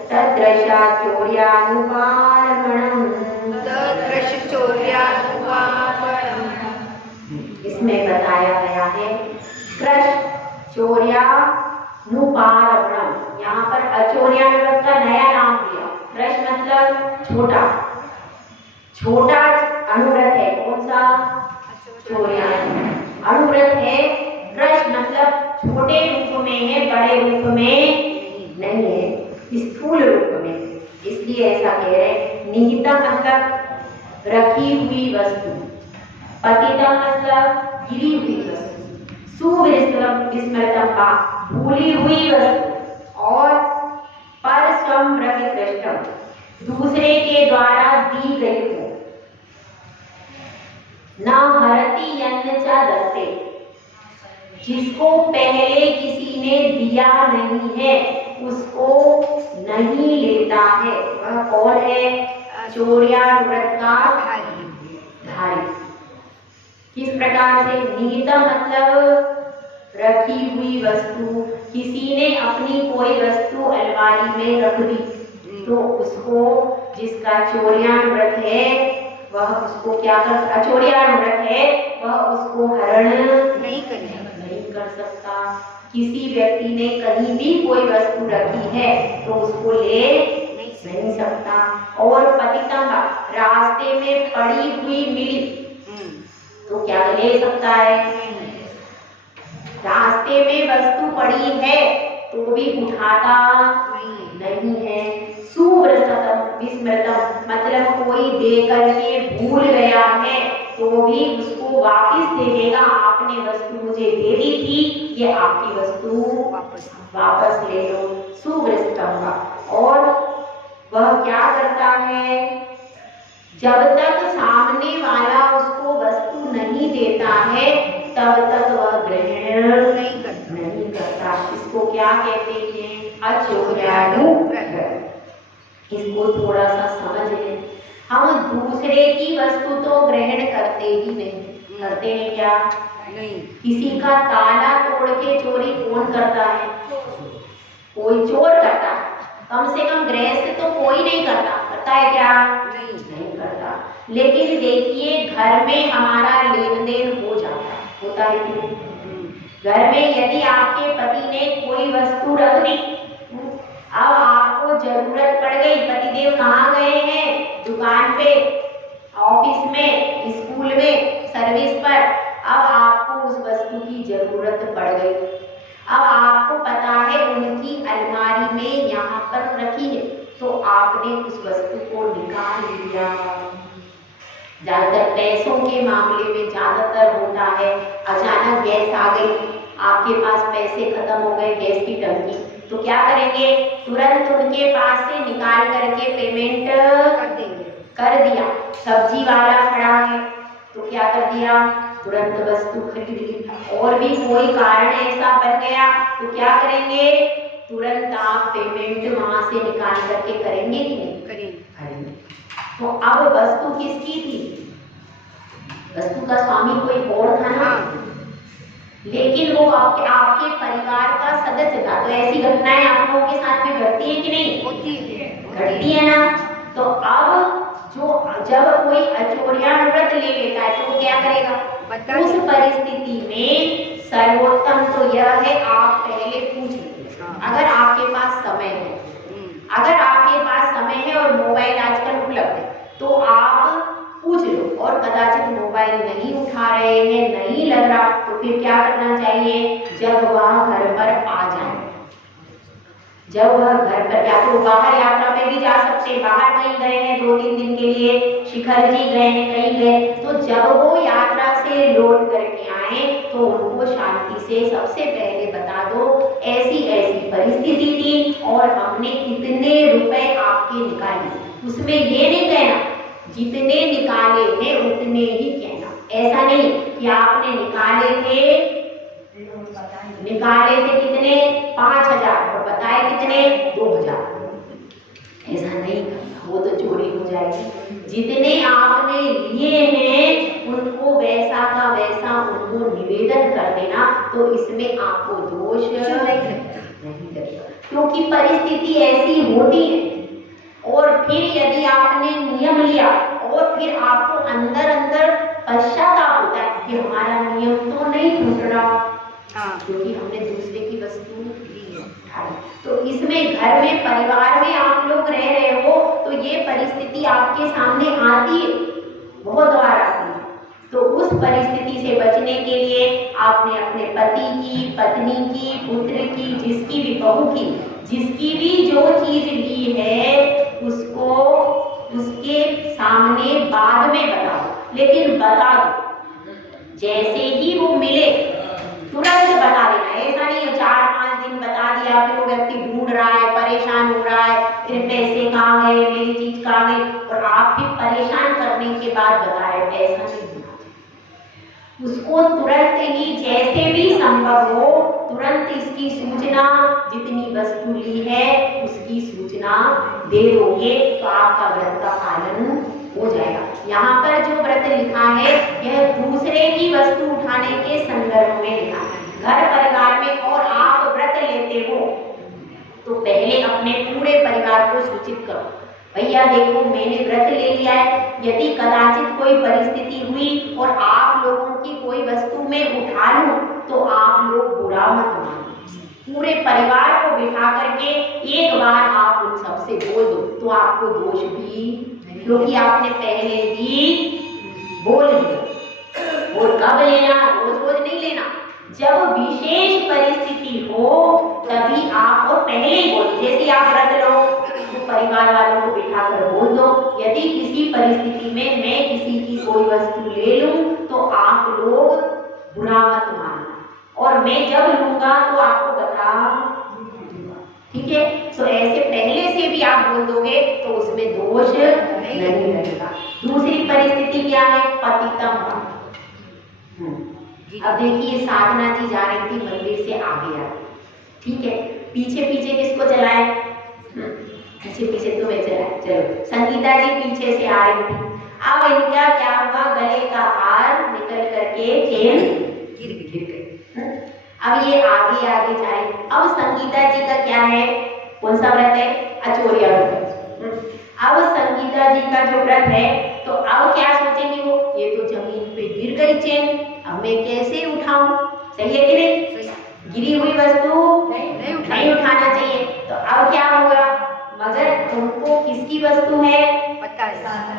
तदृशा चौर्यानुपारमणम्, तदृश चौर्यानुपारमणम्। इसमें बताया गया है कृश चौर्यानुपारमणम्। यहाँ पर अचौर्यानुव्रत का नया नाम दिया। कृश मतलब छोटा, छोटा अनुव्रत है। कौन सा? चौर्यानुव्रत। अनुव्रत है कृश मतलब छोटे रूप में है, बड़े रूप में नहीं है, स्थूल रूप में। इसलिए ऐसा कह रहे हैं। निहिता मतलब रखी हुई वस्तु, पतिता मतलब गिरी हुई वस्तु, सुविस्मृतम भूली हुई वस्तु और परस्वमविसृष्टम दूसरे के द्वारा दी गई हो। न हरति यन्न च दत्ते, जिसको पहले किसी ने दिया नहीं है उसको नहीं लेता है। वह कौन है? चौर्यानुव्रत का धारी। किस प्रकार से? निहिता मतलब रखी हुई वस्तु, किसी ने अपनी कोई वस्तु अलमारी में रख दी तो उसको, जिसका चौर्यानुव्रत है वह उसको क्या कर, अचौर्यानुव्रत है वह उसको हरण नहीं कर सकता। किसी व्यक्ति ने कहीं भी कोई वस्तु रखी है तो उसको ले नहीं सकता। और पतितम रास्ते में पड़ी हुई मिली तो क्या ले सकता है? रास्ते में वस्तु पड़ी है तो भी उठाता नहीं है। सुविस्मृतम मतलब कोई दे करके भूल गया है तो भी उसको वापस दे देगा। आपने वस्तु मुझे दे दी थी, ये आपकी वस्तु वापस ले लो। सुविस्मृतम। और वह क्या करता है? जब तक सामने वाला उसको वस्तु नहीं देता है तब तक वह ग्रहण नहीं करता। इसको क्या कहते हैं? अचौर्यानुव्रत। इसको थोड़ा सा समझ लें। हम दूसरे की वस्तु तो ग्रहण करते ही नहीं, करते हैं क्या? नहीं। किसी का ताला तोड़ के चोरी कौन करता है? कोई चोर करता है। कम से कम गृहस्थ तो कोई नहीं करता। करता है क्या? नहीं करता। लेकिन देखिए घर में हमारा लेन देन हो जाता है, होता है क्यों? घर में यदि आपके पति ने कोई वस्तु रख दी, अब आपको जरूरत पड़ गई, पतिदेव कहाँ गए हैं? दुकान पे, ऑफिस में, स्कूल में, सर्विस पर। अब आपको उस वस्तु की जरूरत पड़ गई। अब आपको पता है उनकी अलमारी में यहाँ पर रखी है तो आपने उस वस्तु को निकाल लिया। ज्यादातर पैसों के मामले में ज्यादातर होता है, अचानक गैस आ गई, आपके पास पैसे खत्म हो गए, गैस की टंकी, तो क्या करेंगे? तुरंत उनके पास से निकाल करके पेमेंट कर दिया। सब्जी वाला खड़ा है तो क्या कर दिया? तुरंत वस्तु खरीद ली। और भी कोई कारण ऐसा बन गया तो क्या करेंगे? तुरंत आप पेमेंट वहां से निकाल करके करेंगे कि नहीं? करेंगे। तो अब वस्तु किसकी थी? वस्तु का स्वामी कोई और था ना, लेकिन वो आपके परिवार का सदस्य था। तो ऐसी घटनाएं आप लोगों के साथ में घटती है कि नहीं? घटती है ना। तो अब जब कोई अचौर्यानुव्रत ले लेता है तो वो क्या करेगा? पता उस नहीं। परिस्थिति में सर्वोत्तम तो यह है आप पहले पूछ लीजिए। अगर आपके पास समय है, अगर आपके पास समय है और मोबाइल आजकल उपलब्ध है तो आप पूछ लो, और कदाचित मोबाइल नहीं उठा रहे हैं, नहीं लग रहा, तो फिर क्या करना चाहिए? जब वह घर पर आ जाए, जब वह घर पर, या तो बाहर यात्रा में भी जा सकते हैं, बाहर कहीं गए हैं 2-3 दिन के लिए, शिखर जी गए हैं, कहीं गए, तो जब वो यात्रा से लौट करके आए तो उनको शांति से सबसे पहले बता दो ऐसी ऐसी परिस्थिति थी और हमने इतने रुपए आपके निकाले। उसमें ये नहीं कहना जितने निकाले हैं उतने ही कहना, ऐसा नहीं कि आपने निकाले थे कितने 5,000 और बताए कितने 2,000, ऐसा नहीं करना, वो तो चोरी हो जाएगी। जितने आपने लिए हैं उनको वैसा का वैसा उनको निवेदन कर देना, तो इसमें आपको दोष नहीं लगेगा, क्योंकि परिस्थिति ऐसी होती है। और फिर यदि आपने नियम लिया और फिर आपको अंदर अंदर पश्चाताप होता है कि हमारा नियम तो नहीं टूट रहा, क्योंकि हमने दूसरे की वस्तु ली है। तो इसमें घर में, परिवार में आप लोग रह रहे हो तो ये परिस्थिति आपके सामने आती है, बहुत बार आती है। तो उस परिस्थिति से बचने के लिए आपने अपने पति की, पत्नी की, पुत्र की, जिसकी भी, बहू की, जिसकी भी जो चीज ली है उसको उसके सामने बाद में बताओ, लेकिन बता दो। जैसे ही वो मिले तुरंत बता देना, ऐसा नहीं है 4-5 दिन बता दिया फिर वो व्यक्ति ढूंढ रहा है, परेशान हो रहा है, फिर पैसे कहाँ गए, मेरी चीज कहाँ गई, और आप भी परेशान करने के बाद बता रहे, ऐसा नहीं होना। उसको तुरंत ही जैसे भी संभव हो तुरंत इसकी सूचना, जितनी वस्तु ली है उसकी सूचना दे दोगे तो आपका व्रत का पालन हो जाएगा। यहाँ पर जो व्रत लिखा है यह दूसरे की वस्तु उठाने के संदर्भ में लिखा है। घर परिवार में और आप व्रत लेते हो तो पहले अपने पूरे परिवार को सूचित करो, भैया देखो मैंने व्रत ले लिया है, यदि कदाचित कोई परिस्थिति हुई और आप लोगों की कोई वस्तु में उठा लूं तो आप लोग बुरा मत मानो। पूरे परिवार को बिठा करके एक बार आप उन सबसे बोल दो तो आपको दोष भी, क्योंकि आपने पहले भी बोल दिया। और कब लेना? रोज रोज नहीं लेना, जब विशेष परिस्थिति हो तभी आप, और पहले ही बोल, जैसे आप व्रत लो तो परिवार वालों को बिठा कर बोल दो यदि किसी परिस्थिति में मैं किसी की कोई वस्तु ले लूं तो आप लोग बुरा मत मानना, और मैं जब लूंगा तो आपको बता दूंगा, ठीक है? तो ऐसे पहले से भी आप बोल दोगे तो उसमें दोष नहीं लगेगा। दूसरी परिस्थिति क्या है? पतितम का। अब देखिए साधना जी जा रही थी मंदिर से आगे, ठीक है, पीछे पीछे किसको चलाए? पीछे पीछे तो मैं चला, चलो संगीता जी पीछे से आ रही थी। अब इनका क्या हुआ? गले का हार निकल करके चेन गिर गई। अब ये आगे आगे जाए। अब संगीता जी का क्या है? कौन सा व्रत है? अचोरिया व्रत। अब संगीता जी का जो व्रत है तो अब क्या सोचेंगे वो? ये तो जमीन पे गिर गई चेन, अब मैं कैसे उठाऊं? सही है कि नहीं? गिरी हुई वस्तु नहीं उठाना चाहिए। तो अब क्या होगा? मगर उनको किसकी वस्तु है? पता है,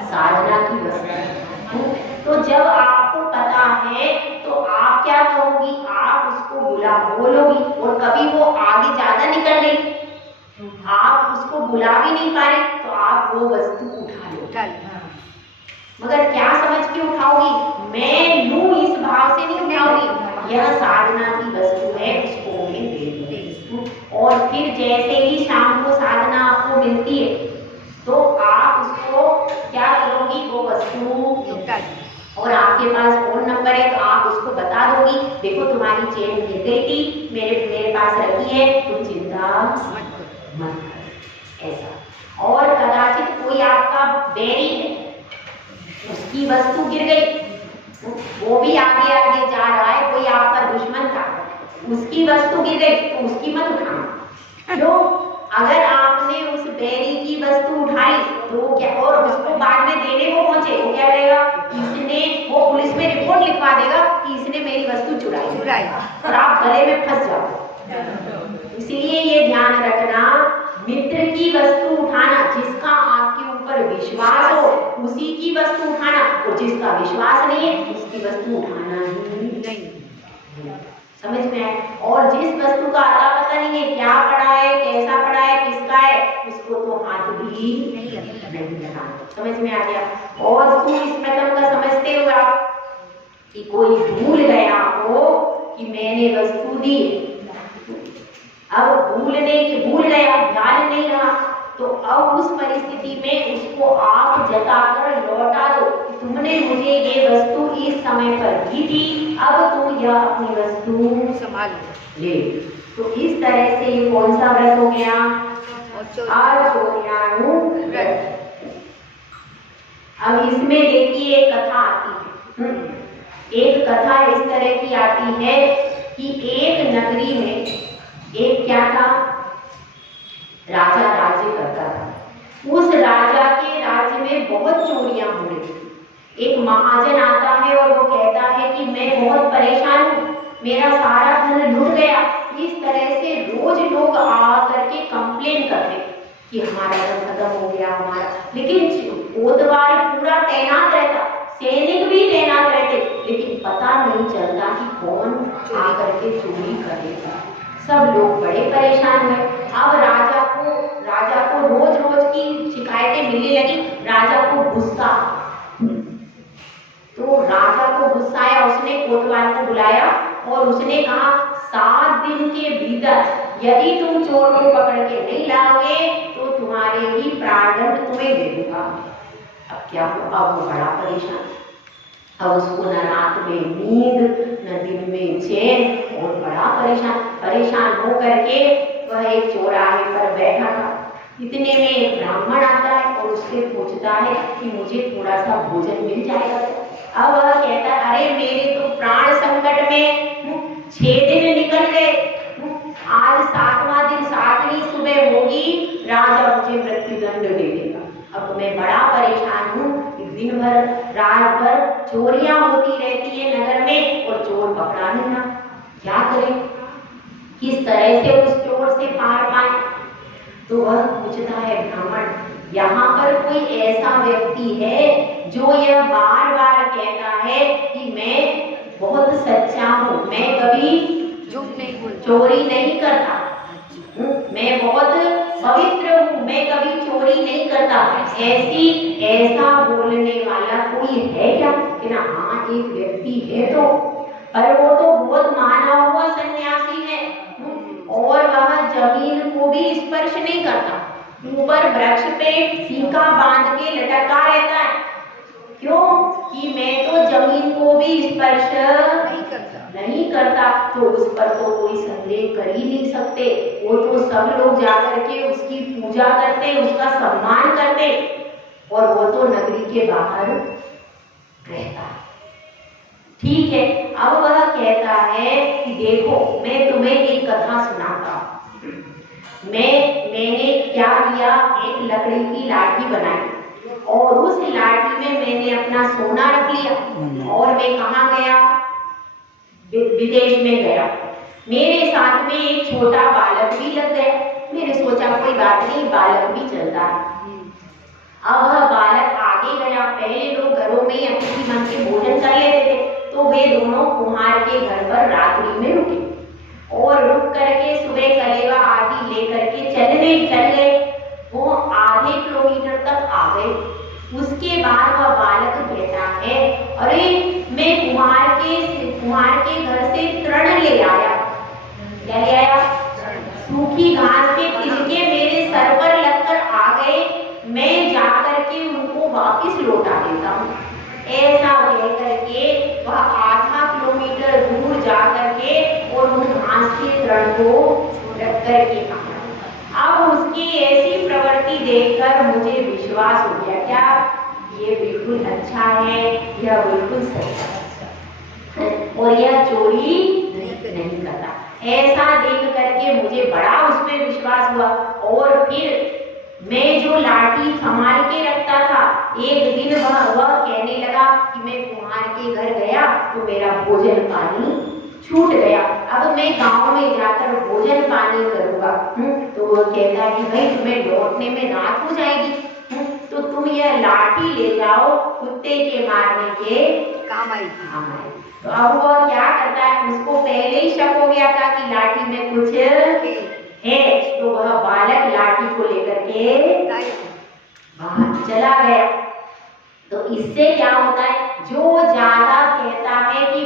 साधना की वस्तु। तो जब आपको पता है तो आप क्या करोगी? आप उसको बोलोगी, और कभी वो आगे ज्यादा निकल गई, आप उसको बुला भी नहीं पाए तो आप वो वस्तु उठा लो। मगर क्या समझ के उठाओगी? मैं लूं इस भाव से नहीं उठाओगी, यह साधना की वस्तु है, उसको मैं दे दूं। और फिर जैसे ही शाम को साधना आपको मिलती है तो आप उसको क्या करोगी? वो वस्तु, और आपके पास फोन नंबर है तो आप उसको बता दोगी, देखो तुम्हारी चेन गिर गई थी, मेरे पास रखी है, तुम चिंता मत करो, ऐसा। और कदाचित कोई आपका बैरी है, उसकी वस्तु गिर गई, वो भी आगे आगे जा रहा है, कोई आपका दुश्मन था, उसकी वस्तु गिर गई तो उसकी मत उठाना। क्यों? अगर आपने उस बैरी की वस्तु उठाई तो वो क्या, और उसको बाद में देने को पहुंचे, वो क्या करेगा? इसने, वो पुलिस में रिपोर्ट लिखवा देगा बुराई। और आप गले में फंस जाओ। इसलिए ये ध्यान रखना, मित्र की वस्तु उठाना, जिसका आपके ऊपर विश्वास हो उसी की वस्तु उठाना, और जिसका विश्वास नहीं है उसकी वस्तु उठाना ही नहीं। समझ में आए? और जिस वस्तु का अता पता नहीं है, क्या पड़ा है, कैसा पड़ा है, किसका है, उसको तो हाथ भी नहीं लगाना। समझ में आ गया? और सुस्मृतम का समझते हुए आप कि कोई भूल गया हो कि मैंने वस्तु दी, अब भूल गया, ध्यान नहीं रहा, तो अब उस परिस्थिति में उसको आप जताकर लौटा दो कि तुमने मुझे ये वस्तु इस समय पर दी थी, अब तुम यह अपनी वस्तु संभाल ले। तो इस तरह से ये कौन सा व्रत हो गया? आचौर्याणु व्रत। अब इसमें देखिए एक कथा आती है। एक कथा इस तरह की आती है कि एक नगरी में एक क्या था, राजा राज्य करता था। उस राजा के राज्य में बहुत चोरियां हो रही थी। एक महाजन आता है और वो कहता है कि मैं बहुत परेशान हूँ, मेरा सारा धन लुट गया। इस तरह से रोज लोग आ करके कंप्लेन करते कि हमारा धन खत्म हो गया हमारा। लेकिन कोतवाल पूरा तैनात रहता, सैनिक भी तैनात रहते, लेकिन पता नहीं चलता कि कौन आकर के चोरी करेगा। सब लोग बड़े परेशान हुए। अब राजा को रोज रोज की शिकायतें मिलने लगी। राजा को गुस्सा, तो राजा को गुस्सा आया, उसने कोतवाल को बुलाया और उसने कहा 7 दिन के भीतर यदि तुम चोर को पकड़ के नहीं लाओगे तो तुम्हारे ही प्राणदंड तुम्हें दे दूंगा। अब क्या हुआ? अब वो बड़ा परेशान, अब उसको न रात में नींद न दिन में चैन, और बड़ा परेशान हो करके वह एक चौराहे पर बैठा था। इतने में एक ब्राह्मण आता है और उससे पूछता है कि मुझे थोड़ा सा भोजन मिल जाएगा। अब वह कहता है अरे मेरे तो प्राण संकट में 6 दिन निकल गए, आज 7वां दिन 7वीं सुबह होगी, राजा मुझे मृत्युदंड दे देगा। अब मैं बड़ा परेशान हूँ, दिन भर रात भर चोरियां होती रहती है नगर में और चोर पकड़ा नहीं ना, क्या करें, किस तरह से उस चोर से पार पाए। तो वह पूछता है ब्राह्मण, यहाँ पर कोई ऐसा व्यक्ति है जो यह बार बार कहता है कि मैं बहुत सच्चा हूँ, मैं कभी झूठ नहीं बोलता, चोरी नहीं करता, मैं बहुत पवित्र हूँ, मैं कभी चोरी नहीं करता, ऐसा बोलने वाला कोई है क्या? कि ना हाँ एक व्यक्ति है तो, पर वो तो बहुत माना हुआ सन्यासी है और वह जमीन को भी स्पर्श नहीं करता, ऊपर वृक्ष पे सीका बांध के लटका रहता है। क्यों? कि मैं तो जमीन को भी स्पर्श नहीं करता, तो उस पर तो कोई संदेह कर ही नहीं सकते। वो तो सब लोग जाकर के उसकी पूजा करते, उसका सम्मान करते, और वो तो नगरी के बाहर रहता। ठीक है, अब वह कहता है कि देखो मैं तुम्हें एक कथा सुनाता हूँ। मैंने क्या किया, एक लकड़ी की लाठी बनाई और उस लाठी में मैंने अपना सोना रख लिया और मैं कहाँ गया, विदेश में गया। मेरे साथ में एक छोटा बालक भी लग गया। मैंने सोचा कोई बात नहीं, बालक भी चलता है। अब वह बालक आगे गया। पहले लोग घरों में अतिथि बन के भोजन कर लेते थे, तो वे दोनों कुम्हार के घर पर रात्रि में रुके और रुक करके सुबह कलेवा आदि लेकर के चल गए। वो आधे किलोमीटर तक आ गए। उसके बाद वह बालक कहता है अरे मैं कुम्हार के घर से तृण ले आया। क्या ले आया? सूखी घास के तिनके मेरे सर पर लगकर आ गए, मैं जाकर के उनको वापस लौटा देता हूँ। ऐसा कह करके वह आधा किलोमीटर दूर जाकर के और उन घास के तृण को रख करके आया। अब उसकी ऐसी प्रवृत्ति देखकर मुझे विश्वास हो गया, क्या ये बिल्कुल अच्छा है, यह बिल्कुल सच्चा है और यह चोरी नहीं करता। ऐसा देख करके मुझे बड़ा उसमें विश्वास हुआ और फिर मैं जो लाठी संभाल के रखता था, एक दिन वह कहने लगा कि मैं कुम्हार के घर गया तो मेरा भोजन पानी छूट गया, अब मैं गांव में जाकर भोजन पानी करूंगा। तो वो कहता है कि भाई तुम्हें लौटने में रात हो जाएगी, तो तुम यह लाठी ले जाओ, कुत्ते के मारने के काम आएगी। तो अब वो क्या करता है, उसको पहले ही शक हो गया था कि लाठी में कुछ है, तो वह बालक लाठी को लेकर के बाहर चला गया। तो इससे क्या होता है, जो ज्यादा कहता है कि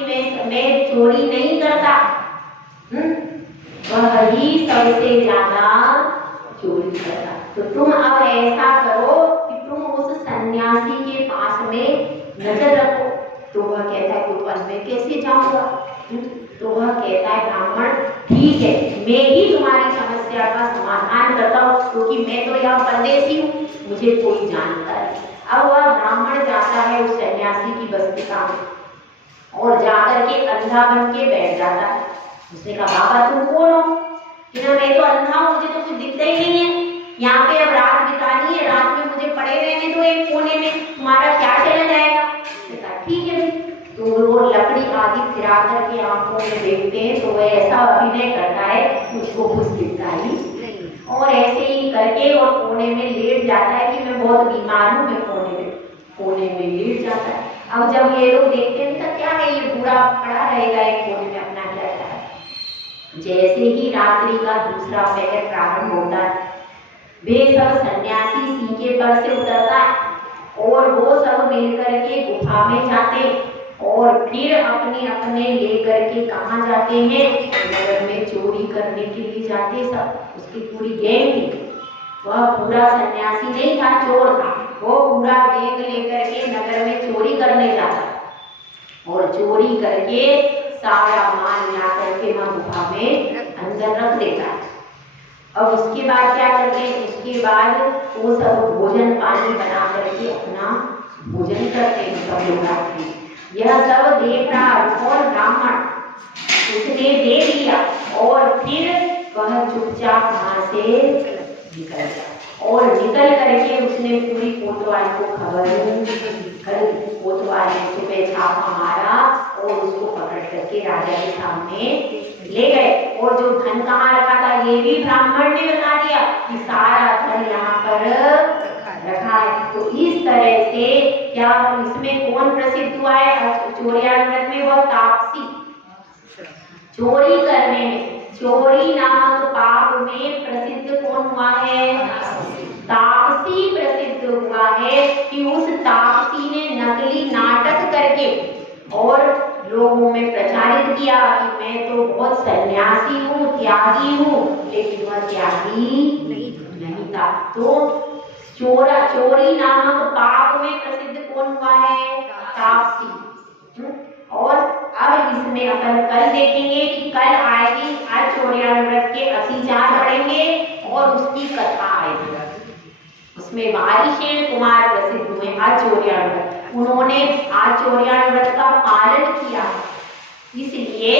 मैं चोरी नहीं करता, वह ही सबसे ज्यादा चोरी करता। तो तुम अब ऐसा करो कि तुम उस सन्यासी के पास में नजर रखो। तो वह कहता है तो मैं कैसे जाऊंगा? तो वह कहता है ब्राह्मण ठीक है, मैं ही तुम्हारी समस्या का समाधान करता हूँ, क्योंकि मैं तो यहाँ परदेसी हूँ, मुझे कोई जानता है। अब वह ब्राह्मण जाता है उस सन्यासी की बस्तिका में और जाकर के अंधा बन के बैठ जाता है। उसने कहा बाबा तुम कौन हो? कि ना मैं तो अंधा हूँ, मुझे तो कुछ दिखता ही नहीं है, यहाँ पे अब रात बितानी है, रात में मुझे पड़े रहने दो एक कोने में, तुम्हारा क्या चला जाएगा? ठीक है भाई। तो वो लकड़ी आदि फिरा करके आंखों में देखते हैं, तो वह ऐसा अभिनय करता है मुझको कुछ दिखता ही नहीं, और ऐसे ही करके और कोने में लेट जाता है कि मैं बहुत बीमार हूँ, मैं कोने में लेट जाता है। अब जब ये लोग देखते हैं तो क्या है, ये बूढ़ा पड़ा रहेगा एक कोने में अपना क्या है। जैसे ही रात्रि का दूसरा पहर प्रारंभ होता है, वे सब सन्यासी सींचे पर से उतरता है और वो सब मिलकर के गुफा में जाते और फिर अपने अपने लेकर के कहाँ जाते हैं, नगर में चोरी करने के लिए जाते। सब उसकी पूरी गैंग थी, वह पूरा सन्यासी नहीं था, चोर था, वो पूरा गैंग लेकर के नगर में चोरी करने जाता और चोरी करके सारा माल ला करके वह गुफा में अंदर रख देता। अब उसके बाद क्या करते हैं, उसके बाद वो सब भोजन पानी बना करके अपना भोजन करते हैं सब लोग। यह सब देख रहा और ब्राह्मण उसने देख लिया और फिर वह चुपचाप वहां से निकल गया और निकल करके उसने पूरी कोतवाल को खबर दी। कोतवाल ने सुबह छापा मारा और उसको पकड़ करके राजा के सामने ले गए। और जो धन कहाँ रखा था ये भी ब्राह्मण ने बता दिया कि सारा धन यहाँ पर रखा है। तो इस तरह से क्या इसमें कौन प्रसिद्ध हुआ है चोरियाव्रत में? वह तापसी। चोरी करने में, चोरी नामक पाप में प्रसिद्ध कौन हुआ है? तापसी प्रसिद्ध हुआ है कि उस तापसी ने नकली नाटक करके और लोगों में प्रचारित किया कि मैं तो बहुत सन्यासी हूँ, त्यागी हूँ, लेकिन वह त्यागी नहीं था। तो चोरी नामक पाप में प्रसिद्ध कौन हुआ है? तापसी। और अब इसमें अपन कल देखेंगे कि कल आएगी आज चोरियाव्रत के 80 पढ़ेंगे और उसकी कथा आएगी। उसमें वारिशेन कुमार प्रसिद्ध हुए आचौर्याव्रत, उन्होंने आचौर्याव्रत का पालन किया, इसलिए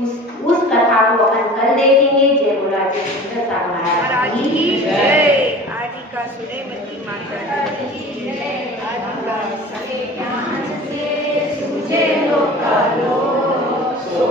उस कथा को अपन कल देखेंगे। जय बोला जय सुंदर महाराज की जय। आदि का सुनेमती माता की जय। आदि का सने ज्ञान से सूझे लोक